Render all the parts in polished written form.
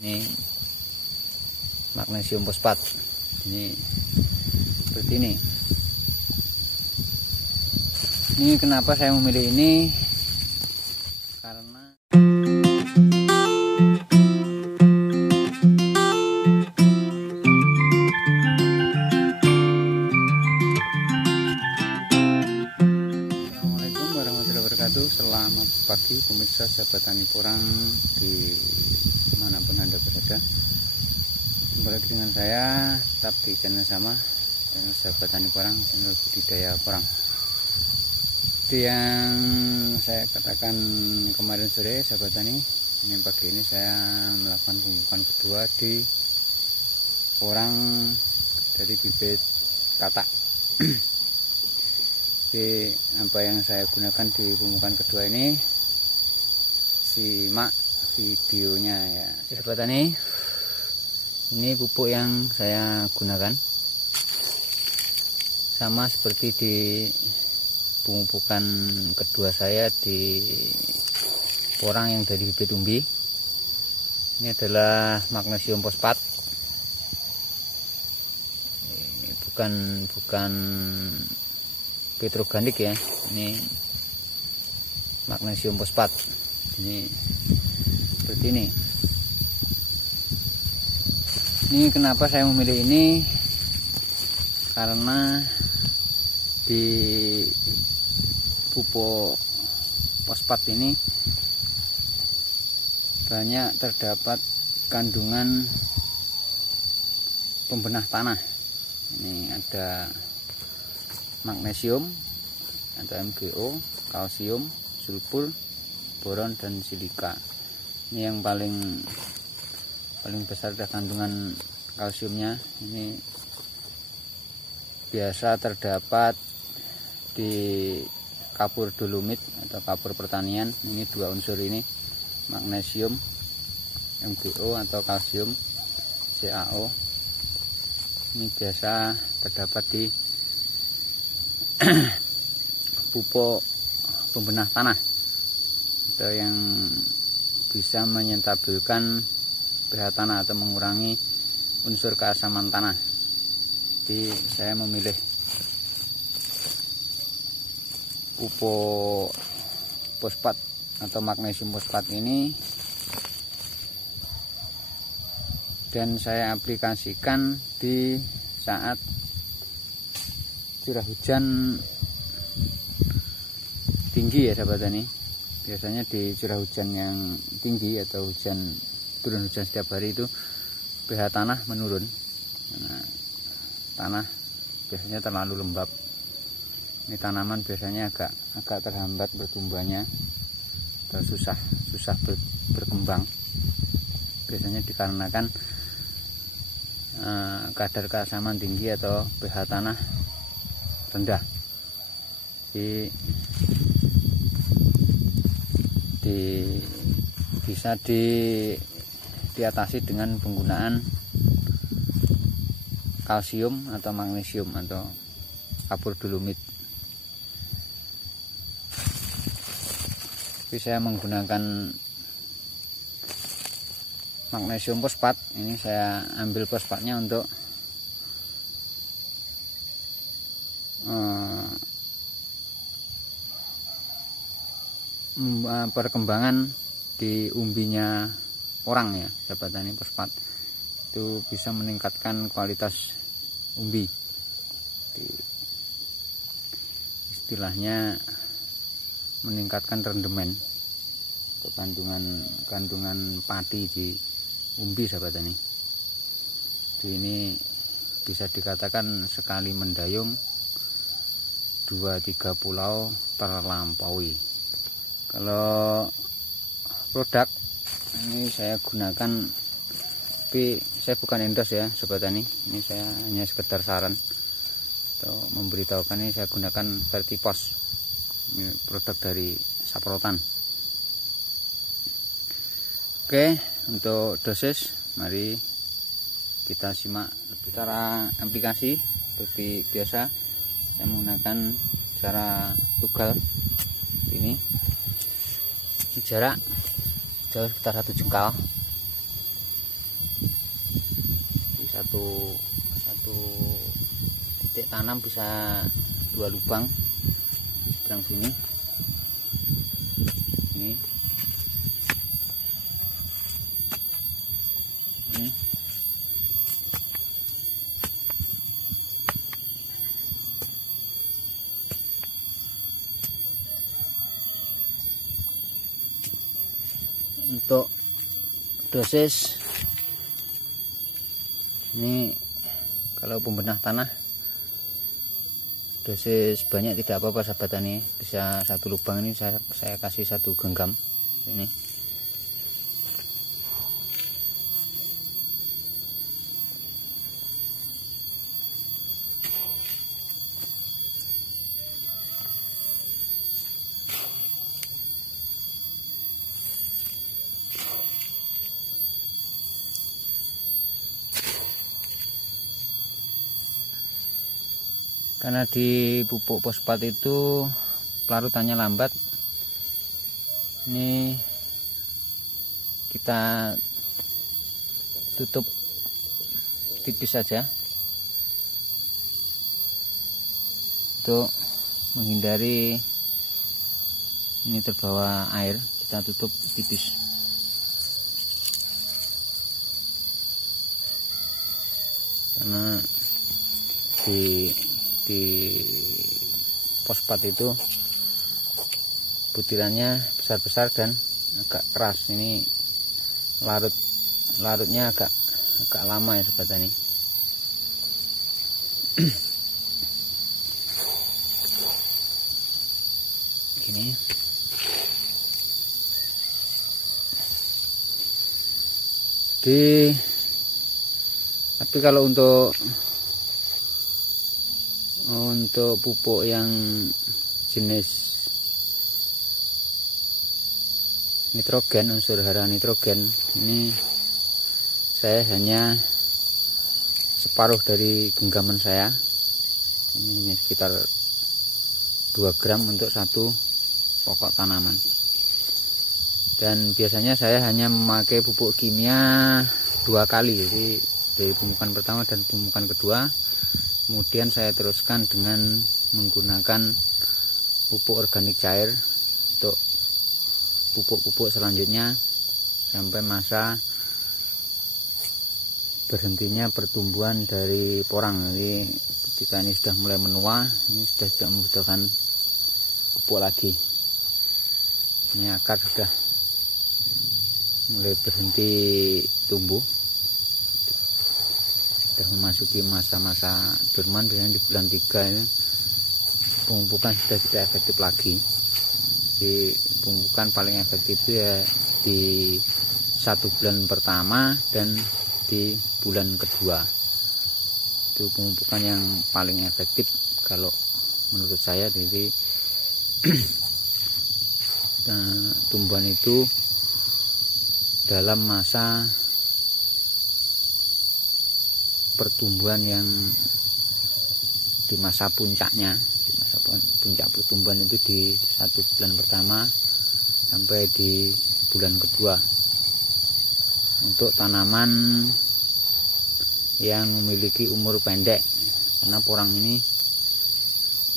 Ini magnesium fosfat. Ini seperti ini. Ini kenapa saya memilih ini? Karena Assalamualaikum warahmatullahi wabarakatuh. Selamat pagi pemirsa sahabat tani porang di manapun Anda berada. Kembali dengan saya tetap di channel sama, channel sahabat tani porang, channel budidaya porang. Seperti yang saya katakan kemarin sore sahabat tani, ini pagi ini saya melakukan pemupukan kedua di porang dari bibit katak. Jadi apa yang saya gunakan di pemupukan kedua ini, simak videonya ya sahabat tani. Ini pupuk yang saya gunakan sama seperti di pemupukan kedua saya di porang yang dari bibit umbi. Ini adalah magnesium fosfat. Ini bukan petroganik ya, ini magnesium fosfat. Ini seperti ini. Ini kenapa saya memilih ini? Karena di pupuk fosfat ini banyak terdapat kandungan pembenah tanah. Ini ada magnesium atau MgO, kalsium, sulfur, boron, dan silika. Ini yang paling besar ada kandungan kalsiumnya. Ini biasa terdapat di kapur dolomit atau kapur pertanian. Ini dua unsur ini, magnesium, MgO atau kalsium, CaO. Ini biasa terdapat di pupuk pembenah tanah atau yang bisa menyentabilkan pH tanah atau mengurangi unsur keasaman tanah. Jadi saya memilih pupuk fosfat atau magnesium fosfat ini dan saya aplikasikan di saat curah hujan tinggi ya sahabat tani. Biasanya di curah hujan yang tinggi atau turun hujan setiap hari itu pH tanah menurun. Nah, tanah biasanya terlalu lembab. Ini tanaman biasanya agak terhambat bertumbuhnya atau susah berkembang. Biasanya dikarenakan kadar keasaman tinggi atau pH tanah rendah. Bisa diatasi dengan penggunaan kalsium atau magnesium atau kapur dolomit. Tapi saya menggunakan magnesium fosfat. Ini saya ambil fosfatnya untuk perkembangan di umbinya porang ya sahabat tani. Fosfat itu bisa meningkatkan kualitas umbi. Istilahnya meningkatkan rendemen atau kandungan padi di umbi sahabat tani. Jadi ini bisa dikatakan sekali mendayung 2-3 pulau terlampaui. Kalau produk ini saya gunakan, tapi saya bukan endorse ya sobat tani. Ini saya hanya sekedar saran atau memberitahukan. Ini saya gunakan Vertipos, ini produk dari Saprotan. Oke, untuk dosis mari kita simak lebih. Cara aplikasi seperti biasa saya menggunakan cara tugal ini jarak jauh sekitar 1 jengkal. satu titik tanam bisa 2 lubang seberang sini. Ini untuk dosis ini, kalau pembenah tanah dosis banyak tidak apa-apa sahabat tani, bisa 1 lubang. Ini saya kasih 1 genggam ini. Karena di pupuk fosfat itu pelarutannya lambat, ini kita tutup tipis saja untuk menghindari ini terbawa air. Kita tutup tipis. Karena di fosfat itu butirannya besar-besar dan agak keras. Ini larutnya agak lama ya sobat tani. Gini. Tapi kalau untuk pupuk yang jenis nitrogen, unsur hara nitrogen, ini saya hanya separuh dari genggaman saya. Ini sekitar 2 gram untuk 1 pokok tanaman. Dan biasanya saya hanya memakai pupuk kimia 2 kali, jadi dari pemupukan pertama dan pemupukan kedua. Kemudian saya teruskan dengan menggunakan pupuk organik cair untuk pupuk-pupuk selanjutnya sampai masa berhentinya pertumbuhan dari porang. Jadi ketika ini sudah mulai menua, ini sudah tidak membutuhkan pupuk lagi. Ini akar sudah mulai berhenti tumbuh, memasuki masa-masa dorman. Biasanya di bulan 3 ini pemupukan sudah tidak efektif lagi. Di pemupukan paling efektif itu ya di 1 bulan pertama dan di bulan kedua. Itu pemupukan yang paling efektif kalau menurut saya. Jadi tumbuhan itu dalam masa pertumbuhan yang di masa puncaknya, di masa puncak pertumbuhan itu di 1 bulan pertama sampai di bulan kedua. Untuk tanaman yang memiliki umur pendek, karena porang ini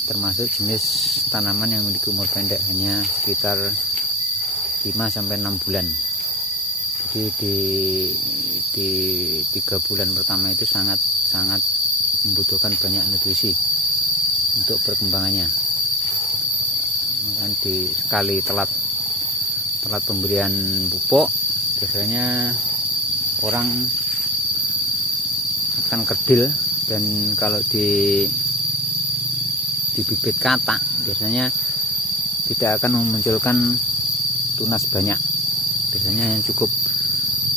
termasuk jenis tanaman yang memiliki umur pendek, hanya sekitar 5-6 bulan. Jadi di 3 bulan pertama itu sangat membutuhkan banyak nutrisi untuk perkembangannya. Maka sekali telat pemberian pupuk, biasanya porang akan kerdil, dan kalau di bibit katak biasanya tidak akan memunculkan tunas banyak. Biasanya yang cukup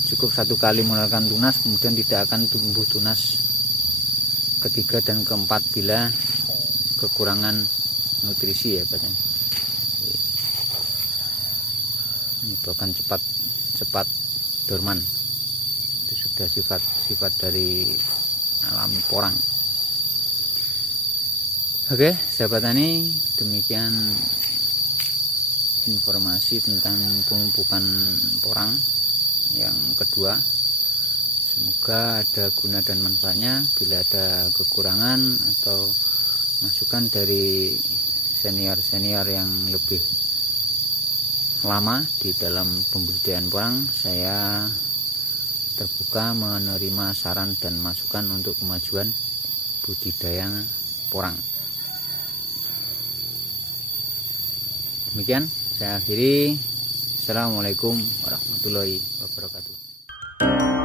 1 kali mengeluarkan tunas, kemudian tidak akan tumbuh tunas ketiga dan keempat bila kekurangan nutrisi ya Pak. Menyebabkan cepat dorman. Itu sudah sifat dari alami porang. Oke sahabat tani, demikian informasi tentang pemupukan porang yang kedua. Semoga ada guna dan manfaatnya. Bila ada kekurangan atau masukan dari senior-senior yang lebih lama di dalam pembudidayaan porang, saya terbuka menerima saran dan masukan untuk kemajuan budidaya porang. Demikian saya akhiri. Assalamualaikum warahmatullahi wabarakatuh.